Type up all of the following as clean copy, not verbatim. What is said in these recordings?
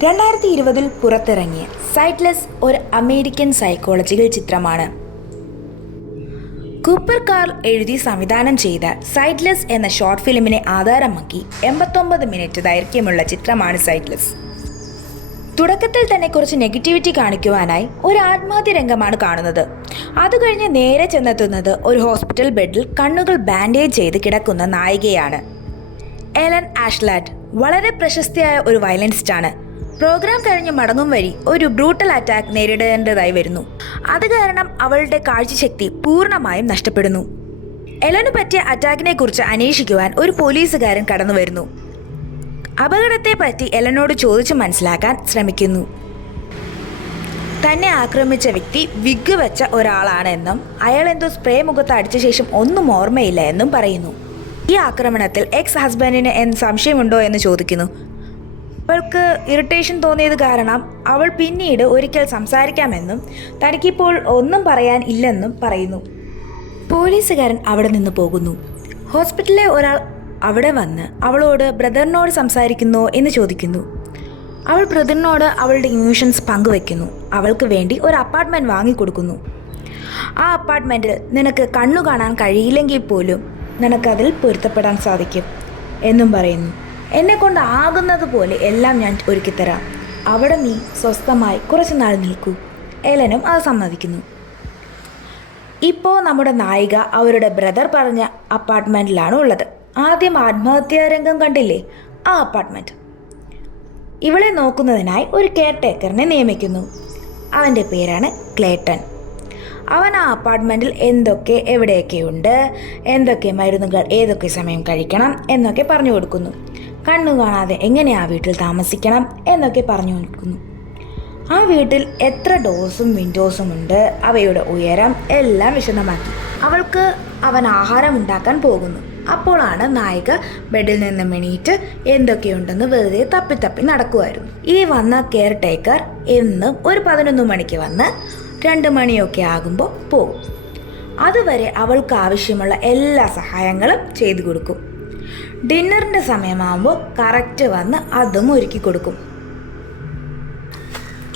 2020 പുറത്തിറങ്ങിയ സൈറ്റ്ലെസ് ഒരു American psychological ചിത്രമാണ്. കൂപ്പർ കാർൽ എഴുതി സംവിധാനം ചെയ്ത സൈറ്റ്ലെസ് എന്ന ഷോർട്ട് ഫിലിമിനെ ആധാരമാക്കി 89 മിനിറ്റ് ദൈർഘ്യമുള്ള ചിത്രമാണ് സൈറ്റ്ലെസ്. തുടക്കത്തിൽ തന്നെ കുറച്ച് നെഗറ്റിവിറ്റി കാണിക്കുവാനായി ഒരു ആത്മഹത്യ രംഗമാണ് കാണുന്നത്. അത് കഴിഞ്ഞ് നേരെ ചെന്നെത്തുന്നത് ഒരു ഹോസ്പിറ്റൽ ബെഡിൽ കണ്ണുകൾ ബാൻഡേജ് ചെയ്ത് കിടക്കുന്ന നായികയാണ്. എലൻ ആഷ്ലാൻഡ് വളരെ പ്രശസ്തിയായ ഒരു വയലൻസിസ്റ്റാണ്. പ്രോഗ്രാം കഴിഞ്ഞ് മടങ്ങും വഴി ഒരു ബ്രൂട്ടൽ അറ്റാക്ക് നേരിടേണ്ടതായി വരുന്നു. അത് കാരണം അവളുടെ കാഴ്ചശക്തി പൂർണ്ണമായും നഷ്ടപ്പെടുന്നു. എലനു പറ്റിയ അറ്റാക്കിനെ കുറിച്ച് അന്വേഷിക്കുവാൻ ഒരു പോലീസുകാരൻ കടന്നു വരുന്നു. അപകടത്തെ പറ്റി എലനോട് ചോദിച്ചു മനസ്സിലാക്കാൻ ശ്രമിക്കുന്നു. തന്നെ ആക്രമിച്ച വ്യക്തി വിഗ് വെച്ച ഒരാളാണ് എന്നും അയാൾ എന്തോ സ്പ്രേ മുഖത്ത് അടിച്ച ശേഷം ഒന്നും ഓർമ്മയില്ല എന്നും പറയുന്നു. ഈ ആക്രമണത്തിൽ എക്സ് ഹസ്ബൻഡിന് സംശയമുണ്ടോ എന്ന് ചോദിക്കുന്നു. അവൾക്ക് ഇറിറ്റേഷൻ തോന്നിയത് കാരണം അവൾ പിന്നീട് ഒരിക്കൽ സംസാരിക്കാമെന്നും തനിക്കിപ്പോൾ ഒന്നും പറയാൻ ഇല്ലെന്നും പറയുന്നു. പോലീസുകാരൻ അവിടെ നിന്ന് പോകുന്നു. ഹോസ്പിറ്റലിലെ ഒരാൾ അവിടെ വന്ന് അവളോട് ബ്രദറിനോട് സംസാരിക്കുന്നോ എന്ന് ചോദിക്കുന്നു. അവൾ ബ്രദറിനോട് അവളുടെ ഇമോഷൻസ് പങ്കുവെക്കുന്നു. അവൾക്ക് വേണ്ടി ഒരു അപ്പാർട്ട്മെൻറ്റ് വാങ്ങിക്കൊടുക്കുന്നു. ആ അപ്പാർട്ട്മെൻറ്റിൽ നിനക്ക് കണ്ണു കാണാൻ കഴിയില്ലെങ്കിൽ പോലും നിനക്കതിൽ പൊരുത്തപ്പെടാൻ സാധിക്കും എന്നും പറയുന്നു. എന്നെക്കൊണ്ട് ആകുന്നത് പോലെ എല്ലാം ഞാൻ ഒരുക്കിത്തരാം. അവിടെ നീ സ്വസ്ഥമായി കുറച്ച് നാൾ നിൽക്കൂ. എലനും അത് സമ്മതിക്കുന്നു. ഇപ്പോൾ നമ്മുടെ നായിക അവരുടെ ബ്രദർ പറഞ്ഞ അപ്പാർട്ട്മെൻറ്റിലാണ് ഉള്ളത്. ആദ്യം ആത്മഹത്യാ രംഗം കണ്ടില്ലേ, ആ അപ്പാർട്ട്മെൻറ്റ്. ഇവളെ നോക്കുന്നതിനായി ഒരു കെയർ ടേക്കറിനെ നിയമിക്കുന്നു. അവൻ്റെ പേരാണ് ക്ലേട്ടൺ. അവൻ ആ അപ്പാർട്ട്മെൻറ്റിൽ എന്തൊക്കെ എവിടെയൊക്കെയുണ്ട്, എന്തൊക്കെ മരുന്നുകൾ ഏതൊക്കെ സമയം കഴിക്കണം എന്നൊക്കെ പറഞ്ഞു കൊടുക്കുന്നു. കണ്ണു കാണാതെ എങ്ങനെ ആ വീട്ടിൽ താമസിക്കണം എന്നൊക്കെ പറഞ്ഞു കൊടുക്കുന്നു. ആ വീട്ടിൽ എത്ര ഡോസും വിൻഡോസും ഉണ്ട്, അവയുടെ ഉയരം എല്ലാം വിശദമാക്കി. അവൾക്ക് അവൻ ആഹാരം ഉണ്ടാക്കാൻ പോകുന്നു. അപ്പോഴാണ് നായിക ബെഡിൽ നിന്നും എണീറ്റ് എന്തൊക്കെയുണ്ടെന്ന് വെറുതെ തപ്പി നടക്കുമായിരുന്നു. ഈ വന്ന കെയർ ടേക്കർ എന്നും ഒരു 11 മണിക്ക് വന്ന് 2 മണിയൊക്കെ ആകുമ്പോൾ പോകും. അതുവരെ അവൾക്ക് ആവശ്യമുള്ള എല്ലാ സഹായങ്ങളും ചെയ്തു കൊടുക്കും. ഡിന്നറിൻ്റെ സമയമാകുമ്പോൾ കറക്റ്റ് വന്ന് അതും ഒരുക്കി കൊടുക്കും.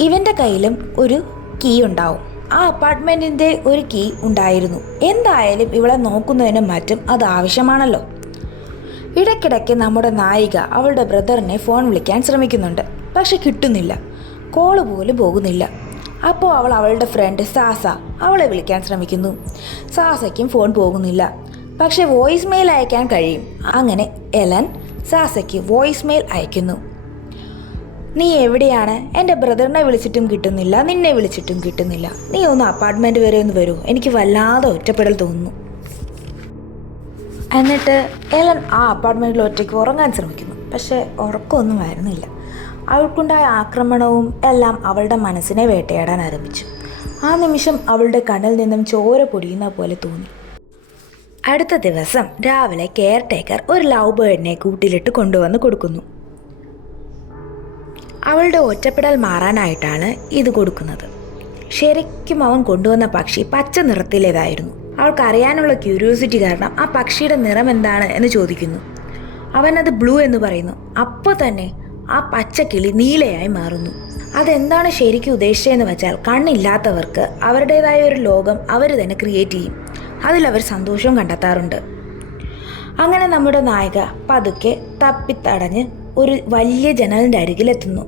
ഇവൻ്റെ കയ്യിലും ഒരു കീ ഉണ്ടാവും. ആ അപ്പാർട്ട്മെൻറ്റിൻ്റെ ഒരു കീ ഉണ്ടായിരുന്നു. എന്തായാലും ഇവളെ നോക്കുന്നതിനും മറ്റും അത് ആവശ്യമാണല്ലോ. ഇടയ്ക്കിടയ്ക്ക് നമ്മുടെ നായിക അവളുടെ ബ്രദറിനെ ഫോൺ വിളിക്കാൻ ശ്രമിക്കുന്നുണ്ട്. പക്ഷെ കിട്ടുന്നില്ല. കോള് പോലും പോകുന്നില്ല. അപ്പോൾ അവൾ അവളുടെ ഫ്രണ്ട് സാസ അവളെ വിളിക്കാൻ ശ്രമിക്കുന്നു. സാസയ്ക്കും ഫോൺ പോകുന്നില്ല. പക്ഷെ വോയിസ് മെയിൽ അയക്കാൻ കഴിയും. അങ്ങനെ എലൻ സാസയ്ക്ക് വോയിസ് മെയിൽ അയക്കുന്നു. നീ എവിടെയാണ്? എൻ്റെ ബ്രദറിനെ വിളിച്ചിട്ടും കിട്ടുന്നില്ല, നിന്നെ വിളിച്ചിട്ടും കിട്ടുന്നില്ല. നീ ഒന്ന് അപ്പാർട്ട്മെൻറ്റ് വരെ ഒന്ന് വരൂ, എനിക്ക് വല്ലാതെ ഒറ്റപ്പെടൽ തോന്നുന്നു. എന്നിട്ട് എലൻ ആ അപ്പാർട്ട്മെൻറ്റിൽ ഒറ്റയ്ക്ക് ഉറങ്ങാൻ ശ്രമിക്കുന്നു. പക്ഷേ ഉറക്കമൊന്നും വരുന്നില്ല. അവൾക്കുണ്ടായ ആക്രമണവും എല്ലാം അവളുടെ മനസ്സിനെ വേട്ടയാടാൻ ആരംഭിച്ചു. ആ നിമിഷം അവളുടെ കണ്ണിൽ നിന്നും ചോര പൊടിയുന്ന പോലെ തോന്നി. അടുത്ത ദിവസം രാവിലെ കെയർ ടേക്കർ ഒരു ലവ് ബേർഡിനെ കൂട്ടിലിട്ട് കൊണ്ടുവന്ന് കൊടുക്കുന്നു. അവളുടെ ഒറ്റപ്പെടൽ മാറാനായിട്ടാണ് ഇത് കൊടുക്കുന്നത്. ശരിക്കും അവൻ കൊണ്ടുവന്ന പക്ഷി പച്ച നിറത്തിലേതായിരുന്നു. അവൾക്കറിയാനുള്ള ക്യൂരിയോസിറ്റി കാരണം ആ പക്ഷിയുടെ നിറം എന്താണ് എന്ന് ചോദിക്കുന്നു. അവനത് ബ്ലൂ എന്ന് പറയുന്നു. അപ്പോൾ തന്നെ ആ പച്ചക്കിളി നീലയായി മാറുന്നു. അതെന്താണ് ശരിക്കും ഉദ്ദേശിച്ചതെന്ന് വെച്ചാൽ, കണ്ണില്ലാത്തവർക്ക് അവരുടേതായ ഒരു ലോകം അവർ തന്നെ ക്രിയേറ്റ് ചെയ്യും. അതിലവർ സന്തോഷവും കണ്ടെത്താറുണ്ട്. അങ്ങനെ നമ്മുടെ നായിക പതുക്കെ തപ്പിത്തടഞ്ഞ് ഒരു വലിയ ജനലിൻ്റെ അരികിലെത്തുന്നു.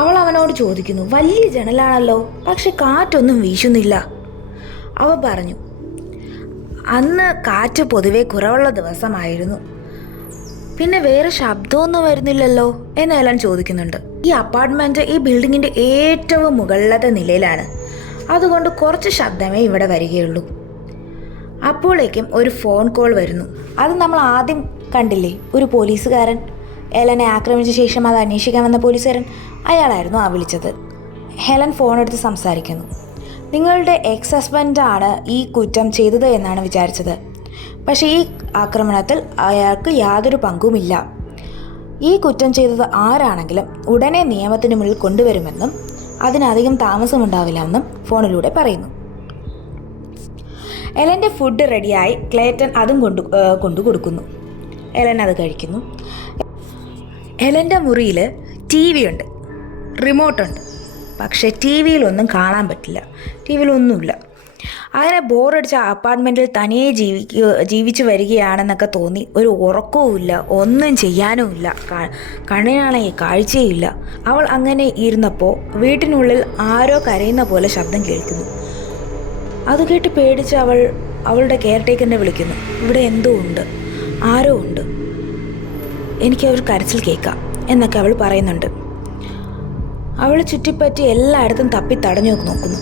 അവൾ അവനോട് ചോദിക്കുന്നു, വലിയ ജനലാണല്ലോ, പക്ഷെ കാറ്റൊന്നും വീശുന്നില്ല. അവ പറഞ്ഞു, അന്ന് കാറ്റ് പൊതുവെ കുറവുള്ള ദിവസമായിരുന്നു. പിന്നെ വേറെ ശബ്ദമൊന്നും വരുന്നില്ലല്ലോ എന്ന് എലൻ ചോദിക്കുന്നുണ്ട്. ഈ അപ്പാർട്ട്മെൻറ്റ് ഈ ബിൽഡിങ്ങിൻ്റെ ഏറ്റവും മുകളിലത്തെ നിലയിലാണ്. അതുകൊണ്ട് കുറച്ച് ശബ്ദമേ ഇവിടെ വരികയുള്ളൂ. അപ്പോഴേക്കും ഒരു ഫോൺ കോൾ വരുന്നു. അത് നമ്മൾ ആദ്യം കണ്ടില്ലേ, ഒരു പോലീസുകാരൻ എലനെ ആക്രമിച്ച ശേഷം അത് അന്വേഷിക്കാൻ വന്ന പോലീസുകാരൻ, അയാളായിരുന്നു ആ വിളിച്ചത്. ഹെലൻ ഫോൺ എടുത്ത് സംസാരിക്കുന്നു. നിങ്ങളുടെ എക്സ് ഹസ്ബൻഡാണ് ഈ കുറ്റം ചെയ്തത് എന്നാണ് വിചാരിച്ചത്. പക്ഷേ ഈ ആക്രമണത്തിൽ അയാൾക്ക് യാതൊരു പങ്കുമില്ല. ഈ കുറ്റം ചെയ്തത് ആരാണെങ്കിലും ഉടനെ നിയമത്തിന് മുന്നിൽ കൊണ്ടുവരുമെന്നും അതിനധികം താമസമുണ്ടാവില്ല എന്നും ഫോണിലൂടെ പറയുന്നു. എലൻ്റെ ഫുഡ് റെഡിയായി. ക്ലേറ്റൺ അതും കൊണ്ടു കൊടുക്കുന്നു. എലൻ അത് കഴിക്കുന്നു. എലൻ്റെ മുറിയിൽ ടി വി ഉണ്ട്, റിമോട്ടുണ്ട്. പക്ഷേ ടി വിയിലൊന്നും കാണാൻ പറ്റില്ല, ടി വിയിലൊന്നുമില്ല. അങ്ങനെ ബോറടിച്ച അപ്പാർട്ട്മെൻറ്റിൽ തനിയെ ജീവിച്ചു വരികയാണെന്നൊക്കെ തോന്നി. ഒരു ഉറക്കവുമില്ല, ഒന്നും ചെയ്യാനുമില്ല, കണ്ണിനാണെങ്കിൽ കാഴ്ചയില്ല. അവൾ അങ്ങനെ ഇരുന്നപ്പോൾ വീട്ടിനുള്ളിൽ ആരോ കരയുന്ന പോലെ ശബ്ദം കേൾക്കുന്നു. അത് കേട്ട് പേടിച്ച് അവൾ അവളുടെ കെയർ ടേക്കറിനെ വിളിക്കുന്നു. ഇവിടെ എന്തോ ഉണ്ട്, ആരോ ഉണ്ട്, എനിക്ക് ഒരു കരച്ചിൽ കേൾക്കാം എന്നൊക്കെ അവൾ പറയുന്നുണ്ട്. അവൾ ചുറ്റിപ്പറ്റി എല്ലായിടത്തും തപ്പി തടഞ്ഞു നോക്കുന്നു.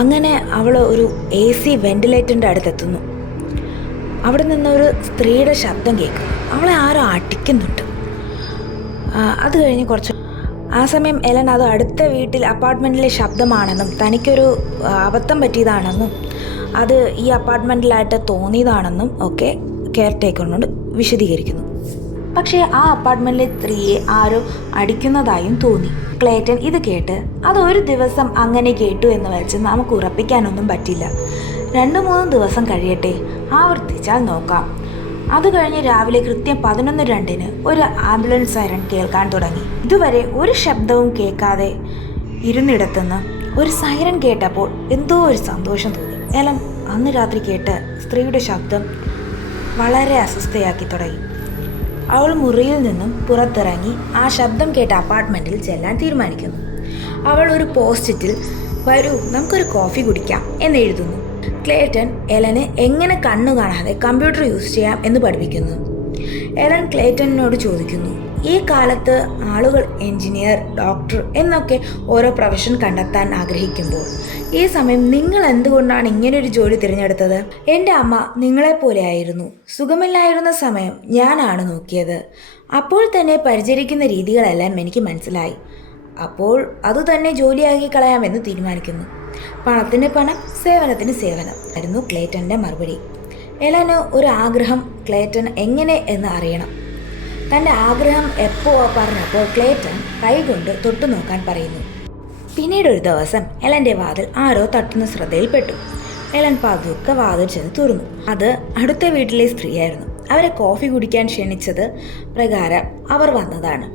അങ്ങനെ അവൾ ഒരു AC വെന്റിലേറ്ററിൻ്റെ അടുത്തെത്തുന്നു. അവിടെ നിന്നൊരു സ്ത്രീയുടെ ശബ്ദം കേൾക്കും. അവളെ ആരോ അടിക്കുന്നുണ്ട്. അത് കഴിഞ്ഞ് ആ സമയം എലൻ അത് അടുത്ത അപ്പാർട്ട്മെൻറ്റിലെ ശബ്ദമാണെന്നും തനിക്കൊരു അബദ്ധം പറ്റിയതാണെന്നും അത് ഈ അപ്പാർട്ട്മെൻറ്റിലായിട്ട് തോന്നിയതാണെന്നും ഒക്കെ കെയർ ടേക്കറിനോട് വിശദീകരിക്കുന്നു. പക്ഷേ ആ അപ്പാർട്ട്മെൻറ്റിലെ സ്ത്രീയെ ആരോ അടിക്കുന്നതായും തോന്നി. ക്ലേറ്റൻ ഇത് കേട്ട് അതൊരു ദിവസം അങ്ങനെ കേട്ടു എന്ന് വെച്ച് നമുക്ക് ഉറപ്പിക്കാനൊന്നും പറ്റില്ല, 2-3 ദിവസം കഴിയട്ടെ, ആവർത്തിച്ചാൽ നോക്കാം. അത് കഴിഞ്ഞ് രാവിലെ കൃത്യം 11:02 ഒരു ആംബുലൻസ് സൈറൺ കേൾക്കാൻ തുടങ്ങി. ഇതുവരെ ഒരു ശബ്ദവും കേൾക്കാതെ ഇരുന്നിടത്തുനിന്ന് ഒരു സൈറൺ കേട്ടപ്പോൾ എന്തോ ഒരു സന്തോഷം തോന്നി. എലൻ അന്ന് രാത്രി കേട്ട സ്ത്രീയുടെ ശബ്ദം വളരെ അസ്വസ്ഥയാക്കി തുടങ്ങി. അവൾ മുറിയിൽ നിന്നും പുറത്തിറങ്ങി ആ ശബ്ദം കേട്ട അപ്പാർട്ട്മെൻറ്റിൽ ചെല്ലാൻ തീരുമാനിക്കുന്നു. അവൾ ഒരു പോസ്റ്റിറ്റിൽ വരൂ നമുക്കൊരു കോഫി കുടിക്കാം എന്നെഴുതുന്നു. ക്ലേറ്റൻ എലന് എങ്ങനെ കണ്ണു കാണാതെ കമ്പ്യൂട്ടർ യൂസ് ചെയ്യാം എന്ന് പഠിപ്പിക്കുന്നു. എലൻ ക്ലേറ്റനോട് ചോദിക്കുന്നു, ഈ കാലത്ത് ആളുകൾ എൻജിനീയർ, ഡോക്ടർ എന്നൊക്കെ ഓരോ പ്രൊഫഷൻ കണ്ടെത്താൻ ആഗ്രഹിക്കുമ്പോൾ ഈ സമയം നിങ്ങൾ എന്തുകൊണ്ടാണ് ഇങ്ങനൊരു ജോലി തിരഞ്ഞെടുത്തത്? എൻ്റെ അമ്മ നിങ്ങളെപ്പോലെ ആയിരുന്നു. സുഖമില്ലായിരുന്ന സമയം ഞാനാണ് നോക്കിയത്. അപ്പോൾ തന്നെ പരിചരിക്കുന്ന രീതികളെല്ലാം എനിക്ക് മനസ്സിലായി. അപ്പോൾ അതുതന്നെ ജോലിയാക്കി കളയാമെന്ന് തീരുമാനിക്കുന്നു. പണത്തിന് പണം, സേവനത്തിന് സേവനം ആയിരുന്നു ക്ലേറ്റൻ്റെ മറുപടി. എലന് ഒരു ആഗ്രഹം ക്ലേറ്റൻ എങ്ങനെ എന്ന് അറിയണം. തൻ്റെ ആഗ്രഹം എപ്പോൾ പറഞ്ഞപ്പോൾ ക്ലേറ്റൻ കൈകൊണ്ട് തൊട്ടു നോക്കാൻ പറയുന്നു. പിന്നീട് ഒരു ദിവസം എലൻ്റെ വാതിൽ ആരോ തട്ടുന്ന ശ്രദ്ധയിൽപ്പെട്ടു. എലൻ പതുക്കെ വാതിൽ ചെന്ന് തുറന്നു. അത് അടുത്ത വീട്ടിലെ സ്ത്രീയായിരുന്നു. അവരെ കോഫി കുടിക്കാൻ ക്ഷണിച്ചത് പ്രകാരം അവർ വന്നതാണ്.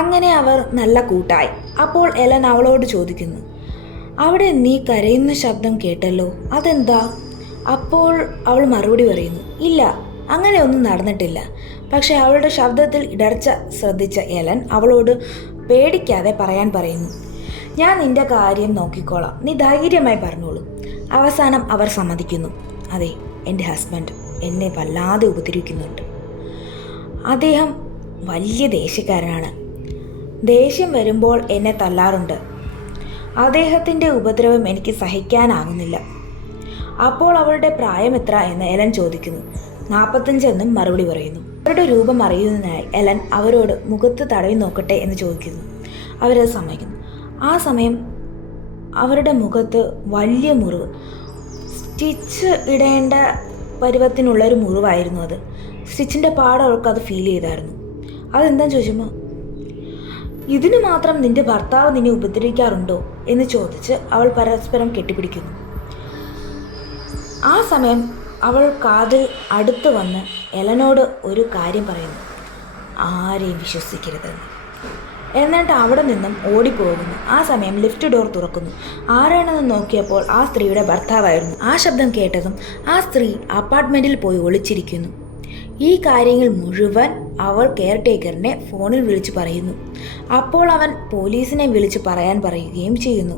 അങ്ങനെ അവർ നല്ല കൂട്ടായി. അപ്പോൾ എലൻ അവളോട് ചോദിക്കുന്നു, അവിടെ നീ കരയുന്ന ശബ്ദം കേട്ടല്ലോ, അതെന്താ? അപ്പോൾ അവൾ മറുപടി പറയുന്നു, ഇല്ല, അങ്ങനെ ഒന്നും നടന്നിട്ടില്ല. പക്ഷെ അവളുടെ ശബ്ദത്തിൽ ഇടർച്ച ശ്രദ്ധിച്ച എലൻ അവളോട് പേടിക്കാതെ പറയാൻ പറയുന്നു, ഞാൻ നിന്റെ കാര്യം നോക്കിക്കോളാം, നീ ധൈര്യമായി പറഞ്ഞോളൂ. അവസാനം അവർ സമ്മതിക്കുന്നു. അതെ, എൻ്റെ ഹസ്ബൻഡ് എന്നെ വല്ലാതെ ഉപദ്രവിക്കുന്നുണ്ട്. അദ്ദേഹം വലിയ ദേഷ്യക്കാരനാണ്. ദേഷ്യം വരുമ്പോൾ എന്നെ തല്ലാറുണ്ട്. അദ്ദേഹത്തിൻ്റെ ഉപദ്രവം എനിക്ക് സഹിക്കാനാകുന്നില്ല. അപ്പോൾ അവളുടെ പ്രായം എത്ര എന്ന് എലൻ ചോദിക്കുന്നു. 45 എന്നും മറുപടി പറയുന്നു. അവരുടെ രൂപം അറിയുന്നതിനായി എലൻ അവരോട് മുഖത്ത് തടവി നോക്കട്ടെ എന്ന് ചോദിക്കുന്നു. അവരത് സമ്മതിക്കുന്നു. ആ സമയം അവരുടെ മുഖത്ത് വലിയ മുറിവ്, സ്റ്റിച്ച് ഇടേണ്ട പരുവത്തിനുള്ളൊരു മുറിവായിരുന്നു അത്. സ്റ്റിച്ചിൻ്റെ പാട് അവൾക്കത് ഫീൽ ചെയ്തായിരുന്നു. അതെന്താന്ന് ചോദിക്കുമ്പോൾ, ഇതിന് മാത്രം നിന്റെ ഭർത്താവ് നിന്നെ ഉപദ്രവിക്കാറുണ്ടോ എന്ന് ചോദിച്ച് അവൾ പരസ്പരം കെട്ടിപ്പിടിക്കുന്നു. ആ സമയം അവൾ കാതിൽ അടുത്ത് വന്ന് എലനോട് ഒരു കാര്യം പറയുന്നു, ആരെയും വിശ്വസിക്കരുതെന്ന്. എന്നിട്ട് അവിടെ നിന്നും ഓടിപ്പോകുന്നു. ആ സമയം ലിഫ്റ്റ് ഡോർ തുറക്കുന്നു. ആരാണെന്ന് നോക്കിയപ്പോൾ ആ സ്ത്രീയുടെ ഭർത്താവായിരുന്നു. ആ ശബ്ദം കേട്ടതും ആ സ്ത്രീ അപ്പാർട്ട്മെൻറ്റിൽ പോയി ഒളിച്ചിരിക്കുന്നു. ഈ കാര്യങ്ങൾ മുഴുവൻ അവൾ കെയർ ടേക്കറിനെ ഫോണിൽ വിളിച്ച് പറയുന്നു. അപ്പോൾ അവൻ പോലീസിനെ വിളിച്ച് പറയാൻ പറയുകയും ചെയ്യുന്നു.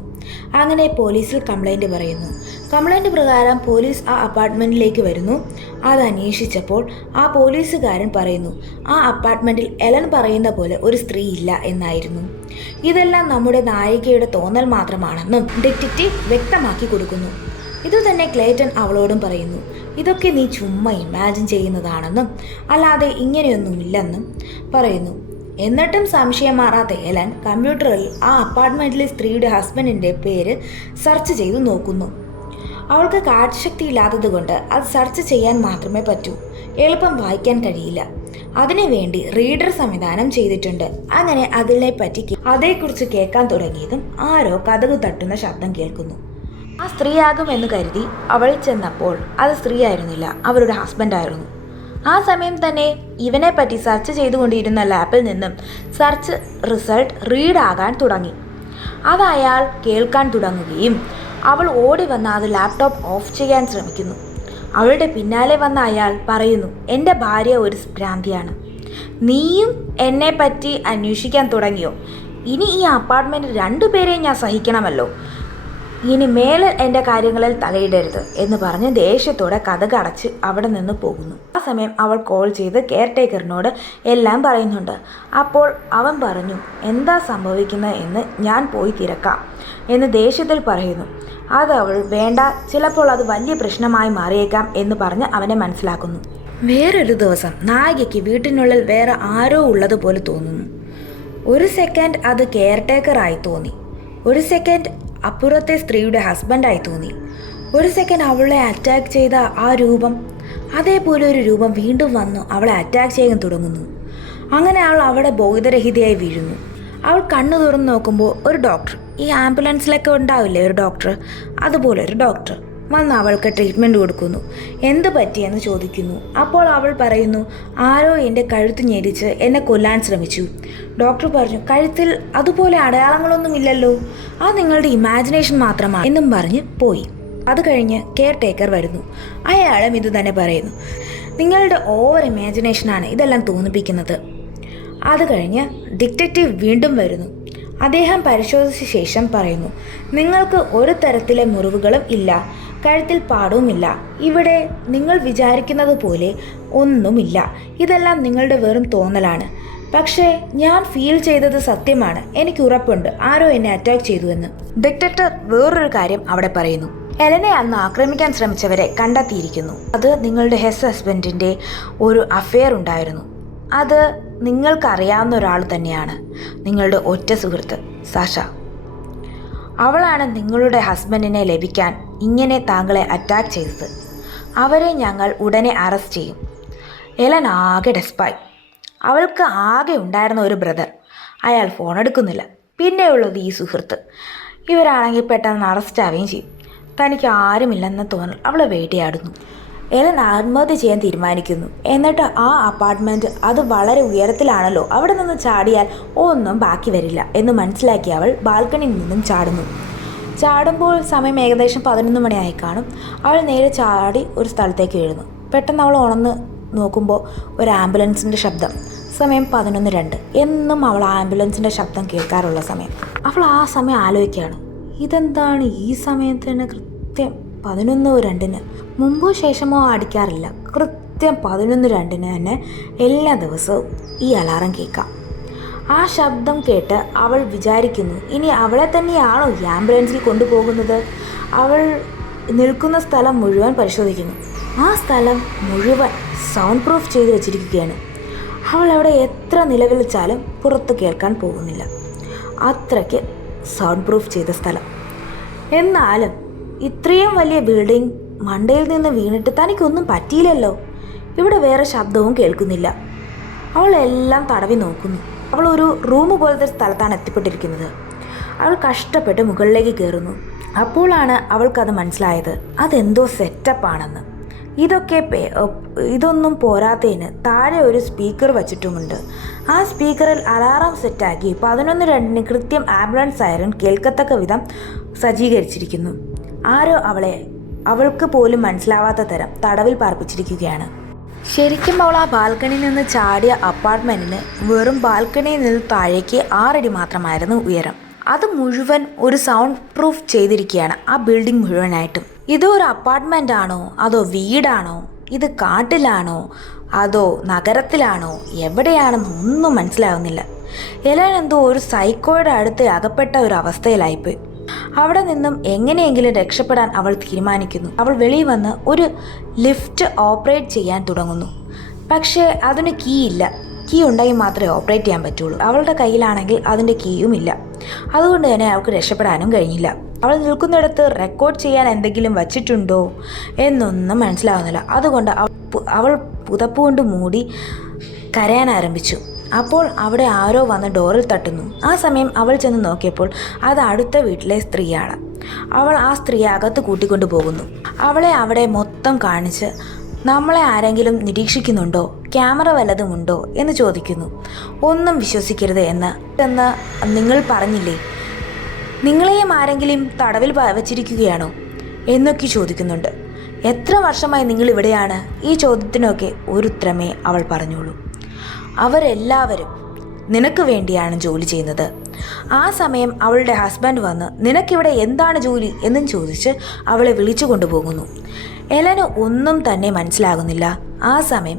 അങ്ങനെ പോലീസിൽ കംപ്ലൈൻറ്റ് പറയുന്നു. കംപ്ലൈൻറ്റ് പ്രകാരം പോലീസ് ആ അപ്പാർട്ട്മെൻറ്റിലേക്ക് വരുന്നു. അത് അന്വേഷിച്ചപ്പോൾ ആ പോലീസുകാരൻ പറയുന്നു, ആ അപ്പാർട്ട്മെൻറ്റിൽ എലൻ പറയുന്ന പോലെ ഒരു സ്ത്രീ ഇല്ല എന്നായിരുന്നു. ഇതെല്ലാം നമ്മുടെ നായികയുടെ തോന്നൽ മാത്രമാണെന്നും ഡിറ്റക്റ്റീവ് വ്യക്തമാക്കി കൊടുക്കുന്നു. ഇതുതന്നെ ക്ലേറ്റൻ അവളോടും പറയുന്നു. ഇതൊക്കെ നീ ചുമ്മാ ഇമാജിൻ ചെയ്യുന്നതാണെന്നും അല്ലാതെ ഇങ്ങനെയൊന്നുമില്ലെന്നും പറയുന്നു. എന്നിട്ടും സംശയം മാറാത്ത എലൻ കമ്പ്യൂട്ടറിൽ ആ അപ്പാർട്ട്മെൻറ്റിലെ സ്ത്രീയുടെ ഹസ്ബൻഡിൻ്റെ പേര് സെർച്ച് ചെയ്ത് നോക്കുന്നു. അവൾക്ക് കാഴ്ചശക്തി ഇല്ലാത്തതുകൊണ്ട് അത് സെർച്ച് ചെയ്യാൻ മാത്രമേ പറ്റൂ. എളുപ്പം വായിക്കാൻ കഴിയില്ല. അതിനുവേണ്ടി റീഡർ സംവിധാനം ചെയ്തിട്ടുണ്ട്. അങ്ങനെ അതിനെപ്പറ്റി അതേക്കുറിച്ച് കേൾക്കാൻ തുടങ്ങിയതും ആരോ കതക് തട്ടുന്ന ശബ്ദം കേൾക്കുന്നു. ആ സ്ത്രീയാകുമെന്ന് കരുതി അവൾ ചെന്നപ്പോൾ അത് സ്ത്രീയായിരുന്നില്ല, അവരുടെ ഹസ്ബൻഡായിരുന്നു. ആ സമയം തന്നെ ഇവനെ പറ്റി സെർച്ച് ചെയ്തുകൊണ്ടിരുന്ന ലാപ്പിൽ നിന്നും സെർച്ച് റിസൾട്ട് റീഡ് ആകാൻ തുടങ്ങി. അത് അയാൾ കേൾക്കാൻ തുടങ്ങുകയും അവൾ ഓടി വന്ന് അത് ലാപ്ടോപ്പ് ഓഫ് ചെയ്യാൻ ശ്രമിക്കുന്നു. അവളുടെ പിന്നാലെ വന്ന അയാൾ പറയുന്നു, എൻ്റെ ഭാര്യ ഒരു ഭ്രാന്തിയാണ്. നീയും എന്നെ പറ്റി അന്വേഷിക്കാൻ തുടങ്ങിയോ? ഇനി ഈ അപ്പാർട്ട്മെൻറ്റ് 2 പേരെയും ഞാൻ സഹിക്കണമല്ലോ. ഇനി മേലെ എൻ്റെ കാര്യങ്ങളിൽ തലയിടരുത് എന്ന് പറഞ്ഞ് ദേഷ്യത്തോടെ കതക് അടച്ച് അവിടെ നിന്ന് പോകുന്നു. ആ സമയം അവൾ കോൾ ചെയ്ത് കെയർ ടേക്കറിനോട് എല്ലാം പറയുന്നുണ്ട്. അപ്പോൾ അവൻ പറഞ്ഞു, എന്താ സംഭവിക്കുന്നത് എന്ന് ഞാൻ പോയി തിരക്കാം എന്ന് ദേഷ്യത്തിൽ പറയുന്നു. അത് അവൾ വേണ്ട, ചിലപ്പോൾ അത് വലിയ പ്രശ്നമായി മാറിയേക്കാം എന്ന് പറഞ്ഞ് അവനെ മനസ്സിലാക്കുന്നു. വേറൊരു ദിവസം നായികയ്ക്ക് വീട്ടിനുള്ളിൽ വേറെ ആരോ ഉള്ളതുപോലെ തോന്നുന്നു. ഒരു സെക്കൻഡ് അത് കെയർ ടേക്കറായി തോന്നി, ഒരു സെക്കൻഡ് അപ്പുറത്തെ സ്ത്രീയുടെ ഹസ്ബൻഡായി തോന്നി, ഒരു സെക്കൻഡ് അവളെ അറ്റാക്ക് ചെയ്ത ആ രൂപം, അതേപോലെ ഒരു രൂപം വീണ്ടും വന്നു അവളെ അറ്റാക്ക് ചെയ്യാൻ തുടങ്ങുന്നു. അങ്ങനെ അവൾ അവിടെ ബോധരഹിതയായി വീഴുന്നു. അവൾ കണ്ണു തുറന്ന് നോക്കുമ്പോൾ ഒരു ഡോക്ടർ, ഈ ആംബുലൻസിലൊക്കെ ഉണ്ടാവില്ലേ ഒരു ഡോക്ടർ, അതുപോലെ ഒരു ഡോക്ടർ വന്ന് അവൾക്ക് ട്രീറ്റ്മെൻറ്റ് കൊടുക്കുന്നു. എന്ത് പറ്റിയെന്ന് ചോദിക്കുന്നു. അപ്പോൾ അവൾ പറയുന്നു, ആരോ എൻ്റെ കഴുത്ത് ഞെരിച്ച് എന്നെ കൊല്ലാൻ ശ്രമിച്ചു. ഡോക്ടർ പറഞ്ഞു, കഴുത്തിൽ അതുപോലെ അടയാളങ്ങളൊന്നും ഇല്ലല്ലോ, അത് നിങ്ങളുടെ ഇമാജിനേഷൻ മാത്രമാണ് എന്നും പറഞ്ഞ് പോയി. അത് കഴിഞ്ഞ് കെയർ ടേക്കർ വരുന്നു. അയാളും ഇത് തന്നെ പറയുന്നു, നിങ്ങളുടെ ഓവർ ഇമാജിനേഷനാണ് ഇതെല്ലാം തോന്നിപ്പിക്കുന്നത്. അത് കഴിഞ്ഞ് ഡിറ്റക്റ്റീവ് വീണ്ടും വരുന്നു. അദ്ദേഹം പരിശോധിച്ച ശേഷം പറയുന്നു, നിങ്ങൾക്ക് ഒരു തരത്തിലെ മുറിവുകളും ഇല്ല, കഴുത്തിൽ പാടവുമില്ല, ഇവിടെ നിങ്ങൾ വിചാരിക്കുന്നത് പോലെ ഒന്നുമില്ല, ഇതെല്ലാം നിങ്ങളുടെ വെറും തോന്നലാണ്. പക്ഷേ ഞാൻ ഫീൽ ചെയ്തത് സത്യമാണ്, എനിക്ക് ഉറപ്പുണ്ട് ആരോ എന്നെ അറ്റാക്ക് ചെയ്തുവെന്ന്. ഡിറ്റക്ടർ വേറൊരു കാര്യം അവിടെ പറയുന്നു, എലനെ അന്ന് ആക്രമിക്കാൻ ശ്രമിച്ചവരെ കണ്ടെത്തിയിരിക്കുന്നു. അത് നിങ്ങളുടെ ഹസ്ബൻഡിൻ്റെ ഒരു അഫെയർ ഉണ്ടായിരുന്നു. അത് നിങ്ങൾക്കറിയാവുന്ന ഒരാൾ തന്നെയാണ്, നിങ്ങളുടെ ഒറ്റ സുഹൃത്ത് സാഷ. അവളാണ് നിങ്ങളുടെ ഹസ്ബൻഡിനെ ലഭിക്കാൻ ഇങ്ങനെ താങ്കളെ അറ്റാക്ക് ചെയ്തത്. അവരെ ഞങ്ങൾ ഉടനെ അറസ്റ്റ് ചെയ്യും. എലൻ ആകെ ഡെസ്പായി. അവൾക്ക് ആകെ ഉണ്ടായിരുന്ന ഒരു ബ്രദർ, അയാൾ ഫോൺ എടുക്കുന്നില്ല. പിന്നെയുള്ളത് ഈ സുഹൃത്ത്, ഇവരാണെങ്കിൽ പെട്ടെന്ന് അറസ്റ്റ് ആവുകയും ചെയ്യും. തനിക്ക് ആരുമില്ലെന്ന തോന്നൽ അവളെ വേട്ടയാടുന്നു. എലൻ ആത്മഹത്യ ചെയ്യാൻ തീരുമാനിക്കുന്നു. എന്നിട്ട് ആ അപ്പാർട്ട്മെൻറ്റ് അത് വളരെ ഉയരത്തിലാണല്ലോ, അവിടെ നിന്ന് ചാടിയാൽ ഒന്നും ബാക്കി വരില്ല എന്ന് മനസ്സിലാക്കി അവൾ ബാൽക്കണിയിൽ നിന്നും ചാടുന്നു. ചാടുമ്പോൾ സമയം ഏകദേശം 11 മണിയായി കാണും. അവൾ നേരെ ചാടി ഒരു സ്ഥലത്തേക്ക് വീഴുന്നു. പെട്ടെന്ന് അവൾ ഉണർന്ന് നോക്കുമ്പോൾ ഒരു ആംബുലൻസിൻ്റെ ശബ്ദം. സമയം 11:02. എന്നും അവൾ ആംബുലൻസിൻ്റെ ശബ്ദം കേൾക്കാറുള്ള സമയം. അവൾ ആ സമയം ആലോചിക്കുകയാണ്, ഇതെന്താണ് ഈ സമയത്തിന് കൃത്യം 11:02 മുമ്പോ ശേഷമോ അടിക്കാറില്ല, കൃത്യം 11:02 തന്നെ എല്ലാ ദിവസവും ഈ അലാറം കേൾക്കാം. ആ ശബ്ദം കേട്ട് അവൾ വിചാരിക്കുന്നു, ഇനി അവളെ തന്നെയാണോ ഈ ആംബുലൻസിൽ കൊണ്ടുപോകുന്നത്. അവൾ നിൽക്കുന്ന സ്ഥലം മുഴുവൻ പരിശോധിക്കുന്നു. ആ സ്ഥലം മുഴുവൻ സൗണ്ട് പ്രൂഫ് ചെയ്ത് വെച്ചിരിക്കുകയാണ്. അവൾ അവിടെ എത്ര നിലവിളിച്ചാലും പുറത്ത് കേൾക്കാൻ പോകുന്നില്ല, അത്രയ്ക്ക് സൗണ്ട് പ്രൂഫ് ചെയ്ത സ്ഥലം. എന്നാലും ഇത്രയും വലിയ ബിൽഡിംഗ് മണ്ടയിൽ നിന്ന് വീണിട്ട് തനിക്കൊന്നും പറ്റിയില്ലല്ലോ, ഇവിടെ വേറെ ശബ്ദവും കേൾക്കുന്നില്ല. അവൾ എല്ലാം തടവി നോക്കുന്നു. അവൾ ഒരു റൂം പോലത്തെ സ്ഥലത്താണ് എത്തിപ്പെട്ടിരിക്കുന്നത്. അവൾ കഷ്ടപ്പെട്ട് മുകളിലേക്ക് കയറുന്നു. അപ്പോഴാണ് അവൾക്കത് മനസ്സിലായത്, അതെന്തോ സെറ്റപ്പാണെന്ന്. ഇതൊന്നും പോരാത്തതിന് താഴെ ഒരു സ്പീക്കർ വച്ചിട്ടുമുണ്ട്. ആ സ്പീക്കറിൽ അലാറം സെറ്റാക്കി 11:02 കൃത്യം ആംബുലൻസ് സൈറൻ കേൾക്കത്തക്ക വിധം സജ്ജീകരിച്ചിരിക്കുന്നു. ആരോ അവൾക്ക് പോലും മനസ്സിലാവാത്ത തരം തടവിൽ പാർപ്പിച്ചിരിക്കുകയാണ്. ശരിക്കും അവൾ ആ ബാൽക്കണിയിൽ നിന്ന് ചാടിയ അപ്പാർട്ട്മെൻറ്റിന് വെറും ബാൽക്കണിയിൽ നിന്ന് താഴേക്ക് 6 അടി മാത്രമായിരുന്നു ഉയരം. അത് മുഴുവൻ ഒരു സൗണ്ട് പ്രൂഫ് ചെയ്തിരിക്കുകയാണ്, ആ ബിൽഡിംഗ് മുഴുവനായിട്ടും. ഇതൊരു അപ്പാർട്ട്മെൻ്റ് ആണോ അതോ വീടാണോ, ഇത് കാട്ടിലാണോ അതോ നഗരത്തിലാണോ, എവിടെയാണെന്ന് ഒന്നും മനസ്സിലാവുന്നില്ല. എലൻ എന്തോ ഒരു സൈക്കോയുടെ അടുത്ത് അകപ്പെട്ട ഒരു അവസ്ഥയിലായിപ്പോയി. അവിടെ നിന്നും എങ്ങനെയെങ്കിലും രക്ഷപ്പെടാൻ അവൾ തീരുമാനിക്കുന്നു. അവൾ വെളിയിൽ വന്ന് ഒരു ലിഫ്റ്റ് ഓപ്പറേറ്റ് ചെയ്യാൻ തുടങ്ങുന്നു. പക്ഷേ അതിന് കീ ഇല്ല. കീ ഉണ്ടെങ്കിൽ മാത്രമേ ഓപ്പറേറ്റ് ചെയ്യാൻ പറ്റുള്ളൂ. അവളുടെ കയ്യിലാണെങ്കിൽ അതിൻ്റെ കീയും ഇല്ല. അതുകൊണ്ട് തന്നെ അവൾക്ക് രക്ഷപ്പെടാനും കഴിഞ്ഞില്ല. അവൾ നിൽക്കുന്നിടത്ത് റെക്കോർഡ് ചെയ്യാൻ എന്തെങ്കിലും വച്ചിട്ടുണ്ടോ എന്നൊന്നും മനസ്സിലാവുന്നില്ല. അതുകൊണ്ട് അവൾ പുതപ്പുകൊണ്ട് മൂടി കരയാൻ ആരംഭിച്ചു. അപ്പോൾ അവിടെ ആരോ വന്ന് ഡോറിൽ തട്ടുന്നു. ആ സമയം അവൾ ചെന്ന് നോക്കിയപ്പോൾ അത് അടുത്ത വീട്ടിലെ സ്ത്രീയാണ്. അവൾ ആ സ്ത്രീയെ അകത്ത് കൂട്ടിക്കൊണ്ടു പോകുന്നു. അവളെ അവിടെ മൊത്തം കാണിച്ച് നമ്മളെ ആരെങ്കിലും നിരീക്ഷിക്കുന്നുണ്ടോ, ക്യാമറ വല്ലതുമുണ്ടോ എന്ന് ചോദിക്കുന്നു. ഒന്നും വിശ്വസിക്കരുത് എന്ന് നിങ്ങൾ പറഞ്ഞില്ലേ? നിങ്ങളെയും ആരെങ്കിലും തടവിൽ വച്ചിരിക്കുകയാണോ എന്നൊക്കെ ചോദിക്കുന്നുണ്ട്. എത്ര വർഷമായി നിങ്ങൾ ഇവിടെയാണ്? ഈ ചോദ്യത്തിനൊക്കെ ഒരു ഉത്തരമേ അവൾ പറഞ്ഞോളൂ. അവരെല്ലാവരും നിനക്ക് വേണ്ടിയാണ് ജോലി ചെയ്യുന്നത്. ആ സമയം അവളുടെ ഹസ്ബൻഡ് വന്ന് നിനക്കിവിടെ എന്താണ് ജോലി എന്നും ചോദിച്ച് അവളെ വിളിച്ചു കൊണ്ടുപോകുന്നു. എലന് ഒന്നും തന്നെ മനസ്സിലാകുന്നില്ല. ആ സമയം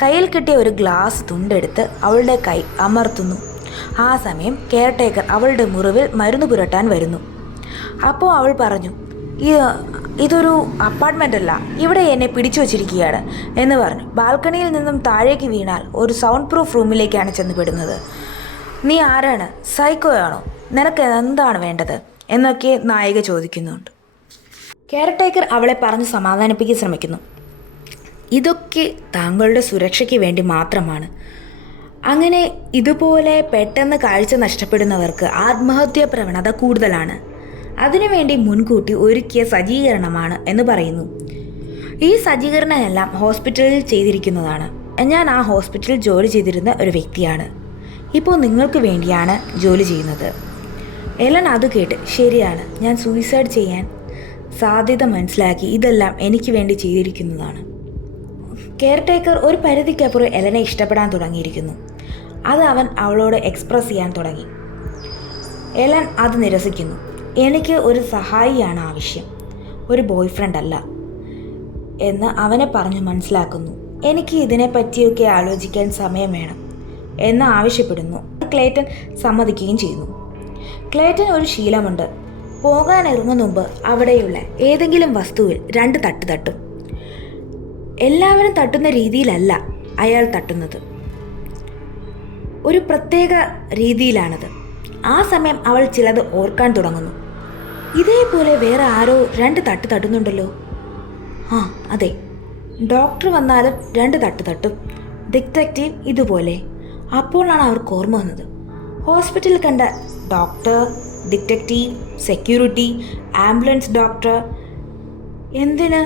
കയ്യിൽ കിട്ടിയ ഒരു ഗ്ലാസ് തുണ്ടെടുത്ത് അവളുടെ കൈ അമർത്തുന്നു. ആ സമയം കെയർടേക്കർ അവളുടെ മുറിവിൽ മരുന്ന് പുരട്ടാൻ വരുന്നു. അപ്പോൾ അവൾ പറഞ്ഞു, ഇതൊരു അപ്പാർട്ട്മെൻ്റ് അല്ല, ഇവിടെ എന്നെ പിടിച്ചു വച്ചിരിക്കുകയാണ് എന്ന് പറഞ്ഞു. ബാൽക്കണിയിൽ നിന്നും താഴേക്ക് വീണാൽ ഒരു സൗണ്ട് പ്രൂഫ് റൂമിലേക്കാണ് ചെന്ന് പെടുന്നത്. നീ ആരാണ്? സൈക്കോയാണോ? നിനക്ക് എന്താണ് വേണ്ടത് എന്നൊക്കെ നായിക ചോദിക്കുന്നുണ്ട്. കെയർടേക്കർ അവളെ പറഞ്ഞ് സമാധാനിപ്പിക്കാൻ ശ്രമിക്കുന്നു. ഇതൊക്കെ താങ്കളുടെ സുരക്ഷയ്ക്ക് വേണ്ടി മാത്രമാണ്. അങ്ങനെ ഇതുപോലെ പെട്ടെന്ന് കാഴ്ച നഷ്ടപ്പെടുന്നവർക്ക് ആത്മഹത്യാ പ്രവണത കൂടുതലാണ്. അതിനുവേണ്ടി മുൻകൂട്ടി ഒരുക്കിയ സജ്ജീകരണമാണ് എന്ന് പറയുന്നു. ഈ സജ്ജീകരണമെല്ലാം ഹോസ്പിറ്റലിൽ ചെയ്തിരിക്കുന്നതാണ്. ഞാൻ ആ ഹോസ്പിറ്റലിൽ ജോലി ചെയ്തിരുന്ന ഒരു വ്യക്തിയാണ്. ഇപ്പോൾ നിങ്ങൾക്ക് വേണ്ടിയാണ് ജോലി ചെയ്യുന്നത്. എലൻ അത് കേട്ട്, ശരിയാണ്, ഞാൻ സൂയിസൈഡ് ചെയ്യാൻ സാധ്യത മനസ്സിലാക്കി ഇതെല്ലാം എനിക്ക് വേണ്ടി ചെയ്തിരിക്കുന്നതാണ്. കെയർടേക്കർ ഒരു പരിധിക്കപ്പുറം എലനെ ഇഷ്ടപ്പെടാൻ തുടങ്ങിയിരിക്കുന്നു. അത് അവൻ അവളോട് എക്സ്പ്രസ് ചെയ്യാൻ തുടങ്ങി. എലൻ അത് നിരസിക്കുന്നു. എനിക്ക് ഒരു സഹായിയാണ് ആവശ്യം, ഒരു ബോയ് ഫ്രണ്ട് അല്ല എന്ന് അവനെ പറഞ്ഞു മനസ്സിലാക്കുന്നു. എനിക്ക് ഇതിനെപ്പറ്റിയൊക്കെ ആലോചിക്കാൻ സമയം വേണം എന്ന് ആവശ്യപ്പെടുന്നു. ക്ലേറ്റൻ സമ്മതിക്കുകയും ചെയ്യുന്നു. ക്ലേറ്റൻ ഒരു ശീലമുണ്ട്. പോകാൻ ഇറങ്ങും മുമ്പ് അവിടെയുള്ള ഏതെങ്കിലും വസ്തുവിൽ 2 തട്ട് തട്ടും. എല്ലാവരും തട്ടുന്ന രീതിയിലല്ല അയാൾ തട്ടുന്നത്, ഒരു പ്രത്യേക രീതിയിലാണത്. ആ സമയം അവൾ ചിലത് ഓർക്കാൻ തുടങ്ങുന്നു. ഇതേപോലെ വേറെ ആരോ 2 തട്ട് തട്ടുന്നുണ്ടല്ലോ. ആ അതെ, ഡോക്ടർ വന്നാലും 2 തട്ട് തട്ടും, ഡിറ്റക്റ്റീവ് ഇതുപോലെ. അപ്പോഴാണ് അവർക്ക് ഓർമ്മ വന്നത്, ഹോസ്പിറ്റലിൽ കണ്ട doctor, detective, security, ambulance doctor, എന്തിന്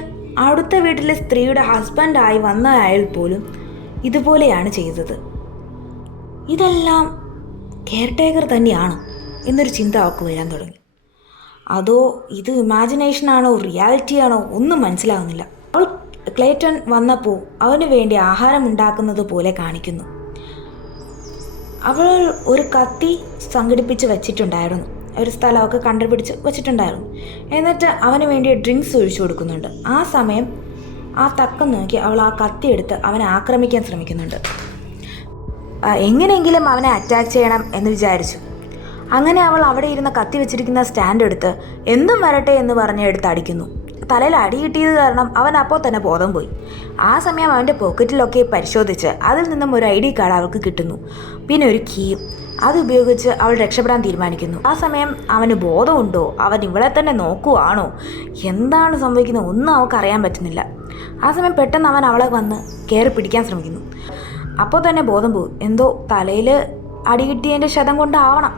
അടുത്ത വീട്ടിലെ സ്ത്രീയുടെ ഹസ്ബൻഡായി വന്ന അയാൾ പോലും ഇതുപോലെയാണ് ചെയ്തത്. ഇതെല്ലാം കെയർടേക്കർ തന്നെയാണ് എന്നൊരു ചിന്ത അവൾക്ക് വരാൻ തുടങ്ങി. അതോ ഇത് ഇമാജിനേഷനാണോ റിയാലിറ്റിയാണോ ഒന്നും മനസ്സിലാവുന്നില്ല. അവൾ ക്ലേറ്റൺ വന്നപ്പോൾ അവന് വേണ്ടി ആഹാരം ഉണ്ടാക്കുന്നത് പോലെ കാണിക്കുന്നു. അവൾ ഒരു കത്തി സംഘടിപ്പിച്ച് വെച്ചിട്ടുണ്ടായിരുന്നു, ഒരു സ്ഥലമൊക്കെ കണ്ടുപിടിച്ച് വെച്ചിട്ടുണ്ടായിരുന്നു. എന്നിട്ട് അവന് വേണ്ടി ഡ്രിങ്ക്സ് ഒഴിച്ചു കൊടുക്കുന്നുണ്ട്. ആ സമയം ആ തക്കം നോക്കി അവൾ ആ കത്തി എടുത്ത് അവനെ ആക്രമിക്കാൻ ശ്രമിക്കുന്നുണ്ട്. എങ്ങനെയെങ്കിലും അവനെ അറ്റാക്ക് ചെയ്യണം എന്ന് വിചാരിച്ചു. അങ്ങനെ അവൾ അവിടെ ഇരുന്ന് കത്തി വെച്ചിരിക്കുന്ന സ്റ്റാൻഡ് എടുത്ത് എന്തും വരട്ടെ എന്ന് പറഞ്ഞ് എടുത്ത് അടിക്കുന്നു. തലയിൽ അടി കിട്ടിയത് കാരണം അവൻ അപ്പോൾ തന്നെ ബോധം പോയി. ആ സമയം അവൻ്റെ പോക്കറ്റിലൊക്കെ പരിശോധിച്ച് അതിൽ നിന്നും ഒരു ID കാർഡ് അവൾക്ക് കിട്ടുന്നു, പിന്നെ ഒരു കീയും. അത് ഉപയോഗിച്ച് അവൾ രക്ഷപ്പെടാൻ തീരുമാനിക്കുന്നു. ആ സമയം അവന് ബോധമുണ്ടോ, അവൻ ഇവളെ തന്നെ നോക്കുവാണോ, എന്താണ് സംഭവിക്കുന്നത് ഒന്നും അവൾക്ക് അറിയാൻ പറ്റുന്നില്ല. ആ സമയം പെട്ടെന്ന് അവൻ അവളെ വന്ന് കയറി പിടിക്കാൻ ശ്രമിക്കുന്നു. അപ്പോൾ തന്നെ ബോധം പോയി. എന്തോ തലയിൽ അടി കിട്ടിയതിൻ്റെ ക്ഷതം കൊണ്ടാവണം.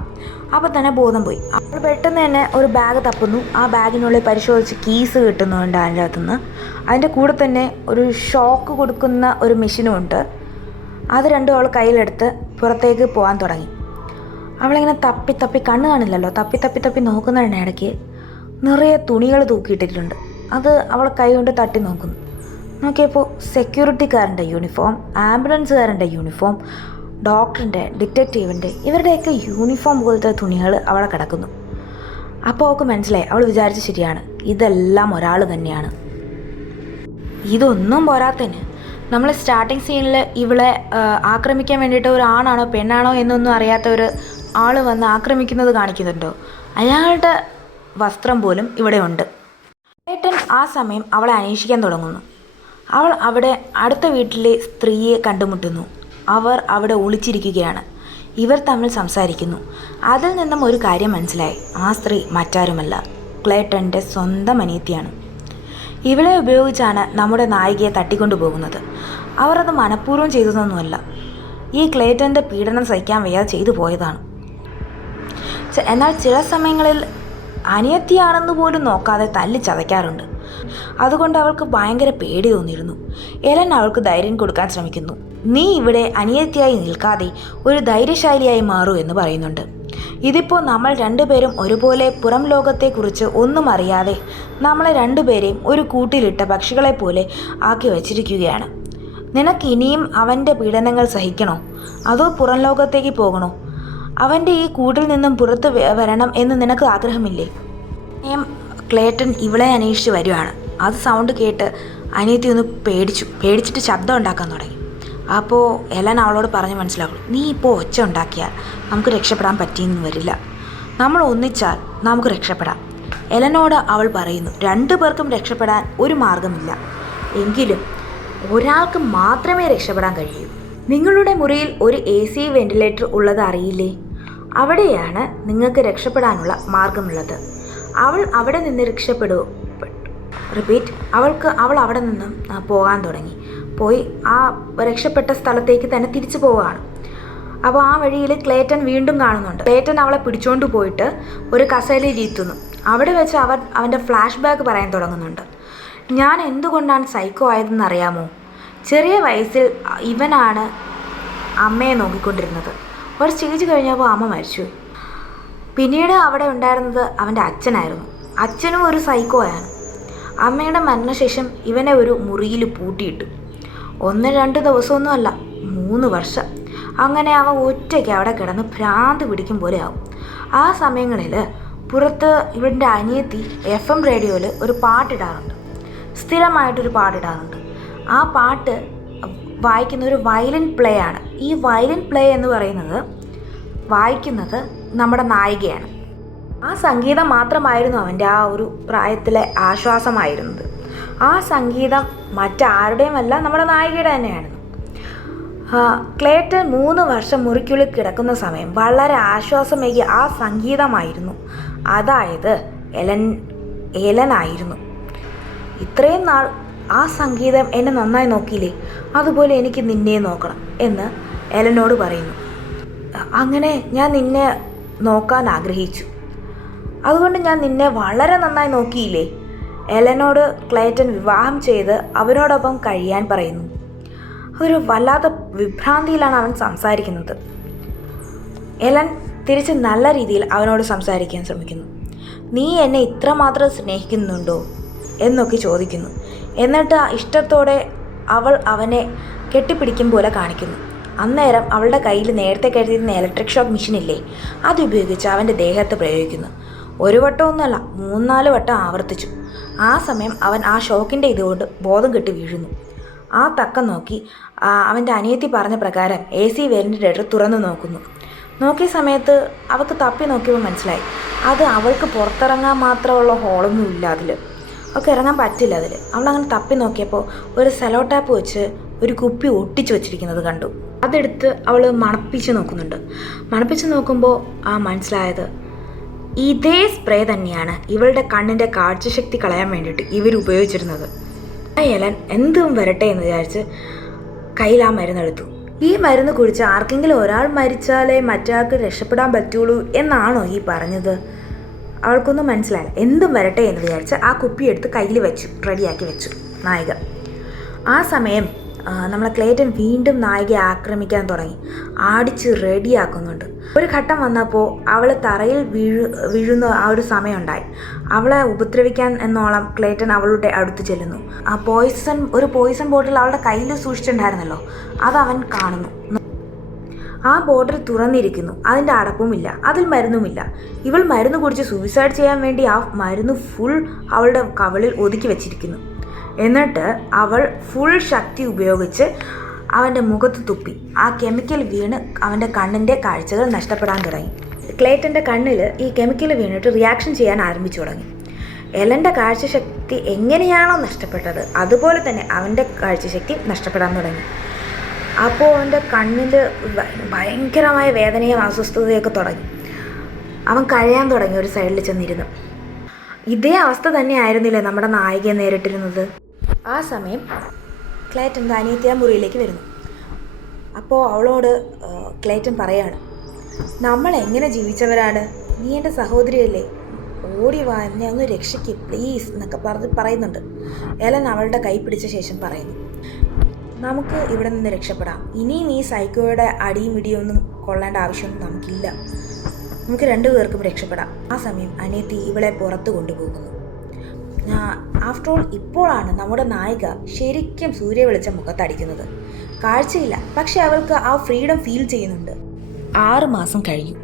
അപ്പോൾ തന്നെ ബോധം പോയി. അവൾ പെട്ടെന്ന് തന്നെ ഒരു ബാഗ് തപ്പുന്നു. ആ ബാഗിനുള്ളിൽ പരിശോധിച്ച് കീസ് കിട്ടുന്നുണ്ട് അതിൻ്റെ അകത്തുനിന്ന്. അതിൻ്റെ കൂടെ തന്നെ ഒരു ഷോക്ക് കൊടുക്കുന്ന ഒരു മെഷീനും ഉണ്ട്. അത് രണ്ടും അവൾ കയ്യിലെടുത്ത് പുറത്തേക്ക് പോകാൻ തുടങ്ങി. അവളിങ്ങനെ തപ്പി കണ്ണ് കാണില്ലല്ലോ, തപ്പി നോക്കുന്നതിനിടയ്ക്ക് നിറയെ തുണികൾ തൂക്കിയിട്ടിട്ടുണ്ട്. അത് അവൾ കൈ കൊണ്ട് തട്ടി നോക്കുന്നു. നോക്കിയപ്പോൾ സെക്യൂരിറ്റിക്കാരൻ്റെ യൂണിഫോം, ആംബുലൻസുകാരൻ്റെ യൂണിഫോം, ഡോക്ടറിൻ്റെ, ഡിറ്റക്റ്റീവിൻ്റെ, ഇവരുടെയൊക്കെ യൂണിഫോം പോലത്തെ തുണികൾ അവിടെ കിടക്കുന്നു. അപ്പോൾ അവൾക്ക് മനസ്സിലായി. അവൾ വിചാരിച്ച് ശരിയാണ്, ഇതെല്ലാം ഒരാൾ തന്നെയാണ്. ഇതൊന്നും പോരാത്തതിന് നമ്മൾ സ്റ്റാർട്ടിങ് സീനിൽ ഇവളെ ആക്രമിക്കാൻ വേണ്ടിയിട്ട് ഒരു ആണാണോ പെണ്ണാണോ എന്നൊന്നും അറിയാത്ത ഒരു ആൾ വന്ന് ആക്രമിക്കുന്നത് കാണിക്കുന്നുണ്ടോ. അയാളുടെ വസ്ത്രം പോലും ഇവിടെ ഉണ്ട്. ഏട്ടൻ ആ സമയം അവളെ അന്വേഷിക്കാൻ തുടങ്ങുന്നു. അവൾ അവിടെ അടുത്ത വീട്ടിലെ സ്ത്രീയെ കണ്ടുമുട്ടുന്നു. അവർ അവിടെ ഒളിച്ചിരിക്കുകയാണ്. ഇവർ തമ്മിൽ സംസാരിക്കുന്നു. അതിൽ നിന്നും ഒരു കാര്യം മനസ്സിലായി. ആ സ്ത്രീ മറ്റാരുമല്ല, ക്ലേറ്റൻ്റെ സ്വന്തം അനിയത്തിയാണ്. ഇവളെ ഉപയോഗിച്ചാണ് നമ്മുടെ നായികയെ തട്ടിക്കൊണ്ടുപോകുന്നത്. അവർ അത് മനഃപൂർവ്വം ചെയ്തതൊന്നുമല്ല. ഈ ക്ലേറ്റൻ്റെ പീഡനം സഹിക്കാൻ വയ്യാതെ ചെയ്തു പോയതാണ്. എന്നാൽ ചില സമയങ്ങളിൽ അനിയത്തിയാണെന്ന് പോലും നോക്കാതെ തല്ലി ചതയ്ക്കാറുണ്ട്. അതുകൊണ്ട് അവൾക്ക് ഭയങ്കര പേടി തോന്നിയിരുന്നു. എലൻ അവൾക്ക് ധൈര്യം കൊടുക്കാൻ ശ്രമിക്കുന്നു. നീ ഇവിടെ അനിയത്തിയായി നിൽക്കാതെ ഒരു ധൈര്യശാലിയായി മാറൂ എന്ന് പറയുന്നുണ്ട്. ഇതിപ്പോൾ നമ്മൾ രണ്ടുപേരും ഒരുപോലെ പുറം ലോകത്തെക്കുറിച്ച് ഒന്നും അറിയാതെ നമ്മളെ രണ്ടുപേരെയും ഒരു കൂട്ടിലിട്ട പക്ഷികളെ പോലെ ആക്കി വച്ചിരിക്കുകയാണ്. നിനക്ക് ഇനിയും അവൻ്റെ പീഡനങ്ങൾ സഹിക്കണോ, അതോ പുറം ലോകത്തേക്ക് പോകണോ? അവൻ്റെ ഈ കൂട്ടിൽ നിന്നും പുറത്ത് വരണം എന്ന് നിനക്ക് ആഗ്രഹമില്ലേ? ക്ലേറ്റൻ ഇവളെ അന്വേഷിച്ച് വരുവാണ്. അത് സൗണ്ട് കേട്ട് അനിയത്തി ഒന്ന് പേടിച്ചിട്ട് ശബ്ദം ഉണ്ടാക്കാൻ തുടങ്ങി. അപ്പോൾ എലൻ അവളോട് പറഞ്ഞ് മനസ്സിലാക്കും, നീ ഇപ്പോൾ ഒച്ച ഉണ്ടാക്കിയാൽ നമുക്ക് രക്ഷപ്പെടാൻ പറ്റിയെന്ന് വരില്ല. നമ്മൾ ഒന്നിച്ചാൽ നമുക്ക് രക്ഷപ്പെടാം. എലനോട് അവൾ പറയുന്നു, രണ്ടു പേർക്കും രക്ഷപ്പെടാൻ ഒരു മാർഗമില്ല, എങ്കിലും ഒരാൾക്ക് മാത്രമേ രക്ഷപ്പെടാൻ കഴിയൂ. നിങ്ങളുടെ മുറിയിൽ ഒരു AC വെന്റിലേറ്റർ ഉള്ളത് അറിയില്ലേ? അവിടെയാണ് നിങ്ങൾക്ക് രക്ഷപ്പെടാനുള്ള മാർഗമുള്ളത്. അവൾ അവിടെ നിന്ന് അവൾ അവിടെ നിന്നും പോകാൻ തുടങ്ങി. ആ രക്ഷപ്പെട്ട സ്ഥലത്തേക്ക് തന്നെ തിരിച്ചു പോവുകയാണ്. അപ്പോൾ ആ വഴിയിൽ ക്ലേറ്റൻ വീണ്ടും കാണുന്നുണ്ട്. ക്ലേറ്റൻ അവളെ പിടിച്ചുകൊണ്ട് പോയിട്ട് ഒരു കസേരയിൽ ഇരുത്തുന്നു. അവിടെ വെച്ച് അവൻ്റെ ഫ്ലാഷ് ബാക്ക് പറയാൻ തുടങ്ങുന്നുണ്ട്. ഞാൻ എന്തുകൊണ്ടാണ് സൈക്കോ ആയതെന്ന് അറിയാമോ? ചെറിയ വയസ്സിൽ ഇവനാണ് അമ്മയെ നോക്കിക്കൊണ്ടിരുന്നത്. ഒരു സ്റ്റേജ് കഴിഞ്ഞപ്പോൾ അമ്മ മരിച്ചു. പിന്നീട് അവിടെ ഉണ്ടായിരുന്നത് അവൻ്റെ അച്ഛനായിരുന്നു. അച്ഛനും ഒരു സൈക്കോയാണ്. അമ്മയുടെ മരണശേഷം ഇവനെ ഒരു മുറിയിൽ പൂട്ടിയിട്ടു. 1-2 ദിവസമൊന്നുമല്ല, 3 വർഷം. അങ്ങനെ അവൻ ഒറ്റയ്ക്ക് അവിടെ കിടന്ന് ഭ്രാന്ത് പിടിക്കും പോലെ ആവും. ആ സമയങ്ങളിൽ പുറത്ത് ഇവൻ്റെ അനിയത്തി FM റേഡിയോയിൽ ഒരു പാട്ടിടാറുണ്ട്, സ്ഥിരമായിട്ടൊരു പാട്ടിടാറുണ്ട്. ആ പാട്ട് വായിക്കുന്ന ഒരു വയലിൻ പ്ലേ ആണ്. ഈ വയലിൻ പ്ലേ എന്ന് പറയുന്നത് വായിക്കുന്നത് നമ്മുടെ നായികയാണ്. ആ സംഗീതം മാത്രമായിരുന്നു അവൻ്റെ ആ ഒരു പ്രായത്തിലെ ആശ്വാസമായിരുന്നത്. ആ സംഗീതം മറ്റാരുടെയുമല്ല, നമ്മുടെ നായികയുടെ തന്നെയായിരുന്നു. ക്ലേറ്റൻ 3 വർഷം മുറിക്കുള്ളിൽ കിടക്കുന്ന സമയം വളരെ ആശ്വാസമേകിയ ആ സംഗീതമായിരുന്നു. അതായത് എലനായിരുന്നു. ഇത്രയും നാൾ ആ സംഗീതം എന്നെ നന്നായി നോക്കിയില്ലേ, അതുപോലെ എനിക്ക് നിന്നെ നോക്കണം എന്ന് എലനോട് പറയുന്നു. അങ്ങനെ ഞാൻ നിന്നെ നോക്കാൻ ആഗ്രഹിച്ചു, അതുകൊണ്ട് ഞാൻ നിന്നെ വളരെ നന്നായി നോക്കിയില്ലേ. എലനോട് ക്ലേറ്റൻ വിവാഹം ചെയ്ത് അവനോടൊപ്പം കഴിയാൻ പറയുന്നു. അതൊരു വല്ലാത്ത വിഭ്രാന്തിയിലാണ് അവൻ സംസാരിക്കുന്നത്. എലൻ തിരിച്ച് നല്ല രീതിയിൽ അവനോട് സംസാരിക്കാൻ ശ്രമിക്കുന്നു. നീ എന്നെ ഇത്രമാത്രം സ്നേഹിക്കുന്നുണ്ടോ എന്നൊക്കെ ചോദിക്കുന്നു. എന്നിട്ട് ഇഷ്ടത്തോടെ അവൾ അവനെ കെട്ടിപ്പിടിക്കും പോലെ കാണിക്കുന്നു. അന്നേരം അവളുടെ കയ്യിൽ നേരത്തെ കരുതിയിരുന്ന ഇലക്ട്രിക് ഷോക്ക് മെഷീനില്ലേ, അതുപയോഗിച്ച് അവൻ്റെ ദേഹത്ത് പ്രയോഗിക്കുന്നു. 1 വട്ടമൊന്നുമല്ല, 3-4 വട്ടം ആവർത്തിച്ചു. ആ സമയം അവൻ ആ ഷോക്കിൻ്റെ ഇതുകൊണ്ട് ബോധം കെട്ടി വീഴുന്നു. ആ തക്കം നോക്കി അവൻ്റെ അനിയത്തി പറഞ്ഞ പ്രകാരം AC വെന്റിലേറ്റർ തുറന്നു നോക്കിയ സമയത്ത് അവൾക്ക് തപ്പി നോക്കിയപ്പോൾ മനസ്സിലായി, അത് അവൾക്ക് പുറത്തിറങ്ങാൻ മാത്രമുള്ള ഹോളൊന്നും ഇല്ല, അവൾക്ക് ഇറങ്ങാൻ പറ്റില്ല അതിൽ. അവളങ്ങനെ തപ്പി നോക്കിയപ്പോൾ ഒരു സെലോ ടാപ്പ് വെച്ച് ഒരു കുപ്പി ഒട്ടിച്ച് വെച്ചിരിക്കുന്നത് കണ്ടു. അതെടുത്ത് അവൾ മണപ്പിച്ച് നോക്കുമ്പോൾ മനസ്സിലായത് ഇതേ സ്പ്രേ തന്നെയാണ് ഇവളുടെ കണ്ണിൻ്റെ കാഴ്ചശക്തി കളയാൻ വേണ്ടിയിട്ട് ഇവർ ഉപയോഗിച്ചിരുന്നത്. എലൻ എന്തും വരട്ടെ എന്ന് വിചാരിച്ച് കയ്യിൽ ആ മരുന്നെടുത്തു. ഈ മരുന്ന് കുടിച്ച് ആർക്കെങ്കിലും ഒരാൾ മരിച്ചാലേ മറ്റൊരാൾക്ക് രക്ഷപ്പെടാൻ പറ്റുള്ളൂ എന്നാണോ ഈ പറഞ്ഞത്? അവൾക്കൊന്നും മനസ്സിലായില്ല. എന്തും വരട്ടെ എന്ന് വിചാരിച്ച് ആ കുപ്പിയെടുത്ത് കയ്യിൽ വെച്ചു, റെഡിയാക്കി വെച്ചു നായിക. ആ സമയം നമ്മളെ ക്ലേറ്റൻ വീണ്ടും നായികയെ ആക്രമിക്കാൻ തുടങ്ങി, ആടിച്ച് റെഡിയാക്കുന്നുണ്ട്. ഒരു ഘട്ടം വന്നപ്പോൾ അവൾ തറയിൽ വീഴുന്ന ആ ഒരു സമയമുണ്ടായി. അവളെ ഉപദ്രവിക്കാൻ എന്നോളം ക്ലേറ്റൻ അവളുടെ അടുത്ത് ചെല്ലുന്നു. ഒരു പോയിസൺ ബോട്ടിൽ അവളുടെ കയ്യിൽ സൂക്ഷിച്ചിട്ടുണ്ടായിരുന്നല്ലോ, അത് അവൻ കാണുന്നു. ആ ബോട്ടിൽ തുറന്നിരിക്കുന്നു, അതിൻ്റെ അടപ്പുമില്ല, അതിൽ മരുന്നുമില്ല. ഇവൾ മരുന്ന് കുടിച്ച് സൂയിസൈഡ് ചെയ്യാൻ വേണ്ടി ആ മരുന്ന് ഫുൾ അവളുടെ കവിളിൽ ഒതുക്കി വെച്ചിരിക്കുന്നു. എന്നിട്ട് അവൾ ഫുൾ ശക്തി ഉപയോഗിച്ച് അവൻ്റെ മുഖത്ത് തുപ്പി. ആ കെമിക്കൽ വീണ് അവൻ്റെ കണ്ണിൻ്റെ കാഴ്ചകൾ നഷ്ടപ്പെടാൻ തുടങ്ങി. ക്ലേറ്റൻ്റെ കണ്ണിൽ ഈ കെമിക്കൽ വീണിട്ട് റിയാക്ഷൻ ചെയ്യാൻ ആരംഭിച്ചു തുടങ്ങി. എലൻ്റെ കാഴ്ചശക്തി എങ്ങനെയാണോ നഷ്ടപ്പെട്ടത് അതുപോലെ തന്നെ അവൻ്റെ കാഴ്ചശക്തി നഷ്ടപ്പെടാൻ തുടങ്ങി. അപ്പോൾ അവൻ്റെ കണ്ണിൽ ഭയങ്കരമായ വേദനയും അസ്വസ്ഥതയൊക്കെ തുടങ്ങി. അവൻ കഴിയാൻ തുടങ്ങി ഒരു സൈഡിൽ ചെന്നിരുന്നു. ഇതേ അവസ്ഥ തന്നെയായിരുന്നില്ലേ നമ്മുടെ നായികയെ നേരിട്ടിരുന്നത്? ആ സമയം ക്ലേറ്റൻ അനിയത്തിയ മുറിയിലേക്ക് വരുന്നു. അപ്പോൾ അവളോട് ക്ലേറ്റൻ പറയാണ്, നമ്മൾ എങ്ങനെ ജീവിച്ചവരാണ്, നീ എൻ്റെ സഹോദരിയല്ലേ, ഓടി വാ, എന്നെ ഒന്ന് രക്ഷിക്ക് പ്ലീസ് എന്നൊക്കെ പറയുന്നുണ്ട്. എലൻ അവളുടെ കൈ പിടിച്ച ശേഷം പറയുന്നു, നമുക്ക് ഇവിടെ നിന്ന് രക്ഷപ്പെടാം. ഇനിയും ഈ സൈക്കോയുടെ അടിയും ഇടിയൊന്നും കൊള്ളേണ്ട ആവശ്യമൊന്നും നമുക്കില്ല. നമുക്ക് രണ്ടുപേർക്കും രക്ഷപ്പെടാം. ആ സമയം അനിയത്തി ഇവളെ പുറത്ത് കൊണ്ടുപോകുന്നു. ആഫ്റ്റർ ഓൾ ഇപ്പോഴാണ് നമ്മുടെ നായിക ശരിക്കും സൂര്യ വെളിച്ചം മുഖത്തടിക്കുന്നത്. കാഴ്ചയില്ല, പക്ഷെ അവൾക്ക് ആ ഫ്രീഡം ഫീൽ ചെയ്യുന്നുണ്ട്. 6 മാസം കഴിഞ്ഞു.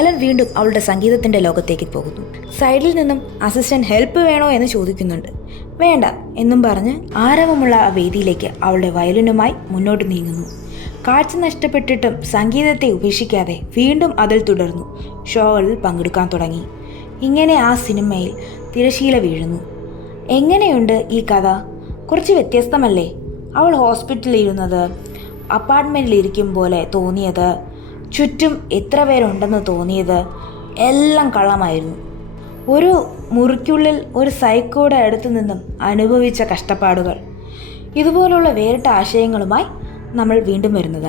എലൻ വീണ്ടും അവളുടെ സംഗീതത്തിൻ്റെ ലോകത്തേക്ക് പോകുന്നു. സൈഡിൽ നിന്നും അസിസ്റ്റന്റ് ഹെൽപ്പ് വേണോ എന്ന് ചോദിക്കുന്നുണ്ട്. വേണ്ട എന്നും പറഞ്ഞ് ആരവമുള്ള ആ വേദിയിലേക്ക് അവളുടെ വയലിനുമായി മുന്നോട്ട് നീങ്ങുന്നു. കാഴ്ച നഷ്ടപ്പെട്ടിട്ടും സംഗീതത്തെ ഉപേക്ഷിക്കാതെ വീണ്ടും അതിൽ തുടർന്നു. ഷോകളിൽ പങ്കെടുക്കാൻ തുടങ്ങി. ഇങ്ങനെ ആ സിനിമയിൽ തിരശീല വീഴുന്നു. എങ്ങനെയുണ്ട് ഈ കഥ? കുറച്ച് വ്യത്യസ്തമല്ലേ? അവൾ ഹോസ്പിറ്റലിൽ ഇരുന്നത്, അപ്പാർട്ട്മെൻറ്റിൽ ഇരിക്കും പോലെ തോന്നിയത്, ചുറ്റും എത്ര പേരുണ്ടെന്ന് തോന്നിയത് എല്ലാം കള്ളമായിരുന്നു. ഒരു മുറിക്കുള്ളിൽ ഒരു സൈക്കോയുടെ അടുത്ത് നിന്നും അനുഭവിച്ച കഷ്ടപ്പാടുകൾ. ഇതുപോലുള്ള വേറിട്ട ആശയങ്ങളുമായി നമ്മൾ വീണ്ടും വരുന്നതാണ്.